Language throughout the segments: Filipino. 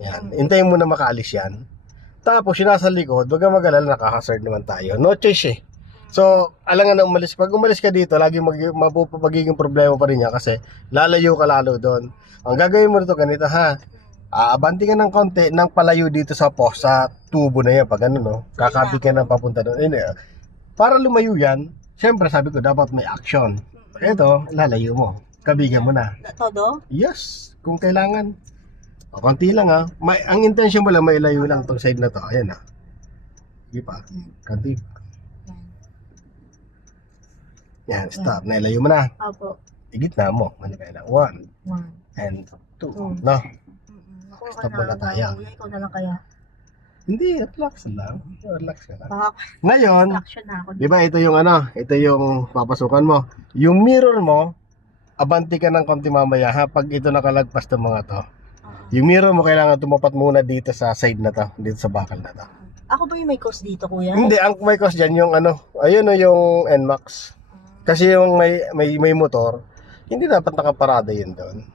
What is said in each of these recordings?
Yan. Hintayin mo na makaalis yan. Tapos yung nasa likod, wag kang mag-alala, naka-hazard naman tayo. No choice eh. So, alangan na umalis. Pag umalis ka dito, lagi magiging problema pa rin yan kasi lalayo ka lalo doon. Ang gagawin mo dito ganito ha. Abanti ka ng konti nang palayo dito sa sa tubo na yan. Pag ano no, kakabi ka ng papunta doon. Para lumayo yan, syempre sabi ko dapat may action. Ito, lalayo mo. Kabigan mo na. Todo? Yes, kung kailangan. O, konti lang ha. Ang intention mo lang, may layo lang tong side na to. Ayan ha. Hindi pa. Konti pa. Yan, stop. Nailayo mo na. Opo. Igitna mo. Manipela. 1 and 2. No? Stop mo na tayo. Kuya, ikaw na lang kaya. Hindi, relax lang. Relax ka lang. Baka Ngayon, distraction na ako. di ba ito yung ano, ito yung papasukan mo. Yung mirror mo, abanti ka ng konti mamaya ha, pag ito nakalagpas ng mga to. Yung mirror mo kailangan tumapat muna dito sa side na to, dito sa bakal na to. Ako ba yung may course dito, kuya? Hindi, ang may cause dyan yung ano, ayun o yung NMAX. Kasi yung may motor, hindi dapat nakaparada yun doon.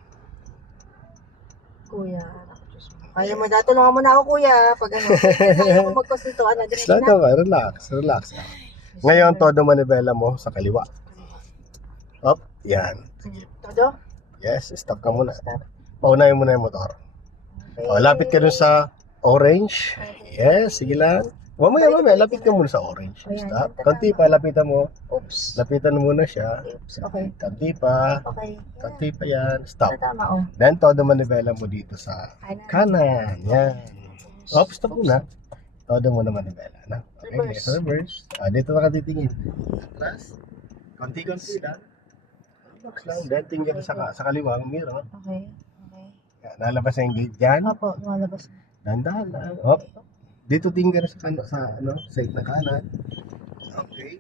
Kuya, ako, Diyos mo. Kaya mo, tulungan mo na ako, kuya. Pag ano, kaya mo mag-course dito, ano, diretso Slow na. down ka, relax. Ngayon, todo manibela mo sa kaliwa. Up, yan. Todo? Yes, stop ka muna. Stop. Paunahin mo na yung motor. Okay. O, lapit ka dun sa orange. Yes, sige lang. Mamaya, lapit ka muna sa orange. Stop. Kanti pa, lapitan mo. Oops. Lapitan mo muna siya. Oops, okay. Kanti pa. Okay. Kanti pa yan. Stop. Tama, oh. Then, todo manibela mo dito sa kanan. Yan. Oops, stop muna. Todo mo na manibela. Na? Okay, Reverse. reverse. Dito na ka titingin. Atras. Konti-konti lang. Relax lang. Then, tingin sa kaliwang mirror. Okay. Okay. Yan, nalabas na yung gate dyan. Opo, lumalabas. Dahan-dahan lang. Hop. Dito tingin sa side na kanan. Okay.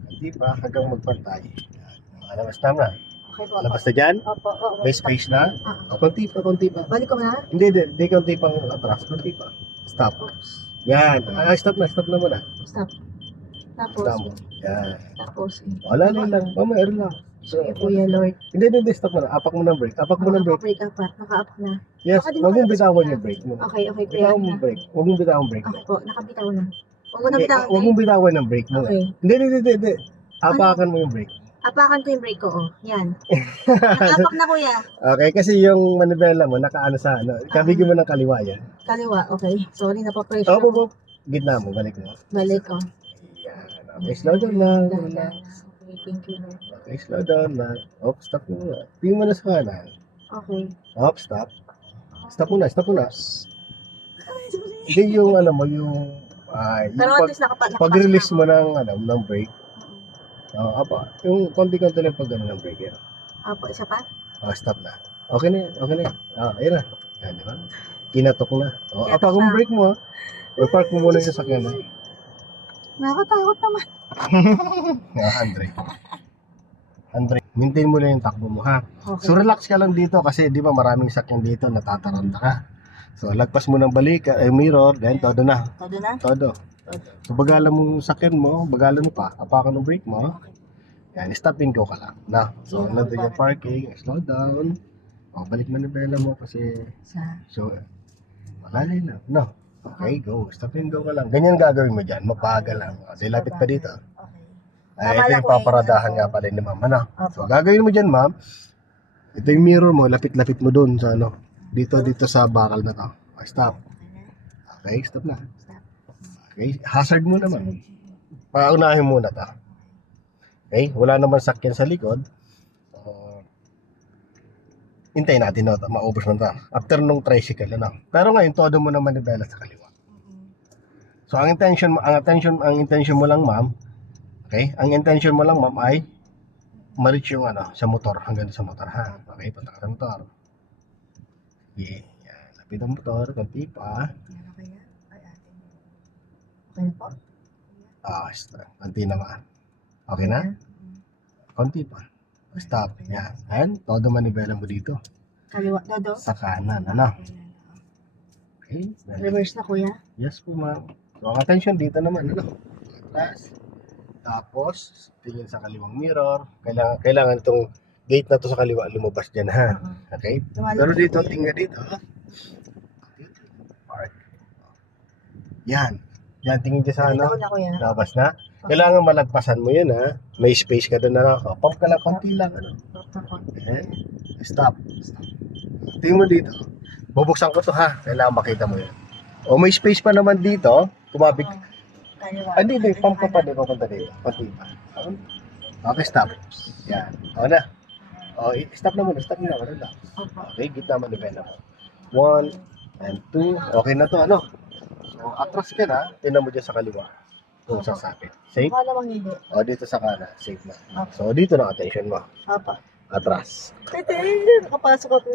Kunti pa hanggang magpantay. Yan. Labas na na. Okay po. Labas na dyan. Opo, opo. May space na. O, konti pa. Balik ko na. Hindi konti pang atras. Konti pa. Stop. Oops. Yan. Stop na muna. Stop. Tapos. Stop mo. Yan. Tapos. Wala lang. Mamaya lang. Sige, Kuya Lord. Hindi. Stop mo na. Apak mo ng brake. Naka-break up pa. Naka-up na. Yes. Baka di Huwag mong makalabas bitawan na. yung brake mo. Okay, Kuya. Bitawan mo yung brake. Huwag mong bitawan yung brake mo. Okay po, nakabitaw na. Huwag mo na bitawan. Huwag mong bitawan ng brake mo. Okay. Hindi. Apakan mo yung brake. Apakan ko yung brake ko, oh. Yan. Nakapak na, Kuya. Okay, kasi yung manibela mo, nakaano sa ano, kabigyan mo ng kaliwa yan. Kaliwa, okay. Sorry, napapressure Oo, ako. gitna mo, balik mo. Balik, oh. Yan. Okay, slow down lang. Dahan-dahan. Okay, thank you, Lord. Okay, slow down lang. Oh, stop mo muna. Tingin mo na sa kanan. Okay. Oh, stop. Stop muna. Hindi yung, alam mo, yung Pero at least nakapasok pag-release na mo ng brake. Yung konti-konti lang pag ng brake yan. ako. Apo, isa pa? Oh, stop na. Okay na yan. Ayun na. Yan, di ba? Kinatok na. Oh, Kinatok apak yung na. brake mo, ha? O, park mo muna yung sakyan, ha? Nakakatakot naman. Andre, maintain mo lang yung takbo mo, ha? Okay. So, relax ka lang dito kasi, di ba, maraming sakyan dito, natataranta ka. So, lagpas mo ng balik, mirror, then todo na. Todo na? Todo. So, bagalan mo yung sakyan mo, bagalan mo pa, apakan ng brake mo. Yan, stop and go ka lang. Na, so, Yeah, nandun yung parking, slow down. O, balik mo na bela mo kasi, so, malalay lang. No. Okay, go. Stop and go ka lang. Ganyan gagawin mo dyan, mapaga lang. O, di lapit pa dito. Okay. Ito yung paparadahan nga pala ni ma'am. Ano? So, Opo. gagawin mo dyan, ma'am. Ito yung mirror mo, lapit-lapit mo dun sa ano. Dito sa bakal na to. Okay, stop. Okay, stop na. Okay, hazard mo naman. Paunahin muna to. Okay, wala naman sakyan sa likod. Hintayin natin no, maubos mo to. After nung tricycle, ano. Pero ngayon, todo mo naman manibela sa kaliwa. So, ang intention mo lang, ma'am, okay? Ang intention mo lang, ma'am, ay ma-reach yung ano, sa motor, hanggang sa motor, ha? Okay, punta ka sa motor. Okay, yan. Lapit ang motor, konti pa. Okay na po? Konti naman. Okay na? Konti pa. Stop. Yan. And, todo manibela mo dito. Kaliwa, todo? Sa kanan, ano? Okay. Reverse na, Kuya? Yes po, ma'am. So, ang attention dito naman, ano? Atras. Tapos, tingin sa kaliwang mirror. Kailangan itong gate na to sa kaliwa, lumabas dyan ha. Okay? Pero dito, tingnan dito. Park. Yan. Yan, tingin dyan sa Nakita ano. ko na kuya. Labas na. Kailangan malagpasan mo yun ha. May space ka doon na ako. Pump ka lang, konti lang. Ano. Ayan. Stop. Tingin mo dito. Bubuksan ko to ha. Kailangan makita mo yan. O may space pa naman dito. Tumabig. Kaliwa. Hindi. Pump ka pa. Di papunta dito. Konti pa. Okay, stop. Yan. O na. O, stop na muna. Stop na. Relax. Okay, gitna manibela mo. 1 and 2. Okay na to, ano? So, atras ka na. Tingnan mo dyan sa kaliwa. Kung sasabit. Safe? Baka namang hindi. O, dito sa kanan. Safe na. So, dito na attention mo. Apa. Atras. Tete, nakapasok ako.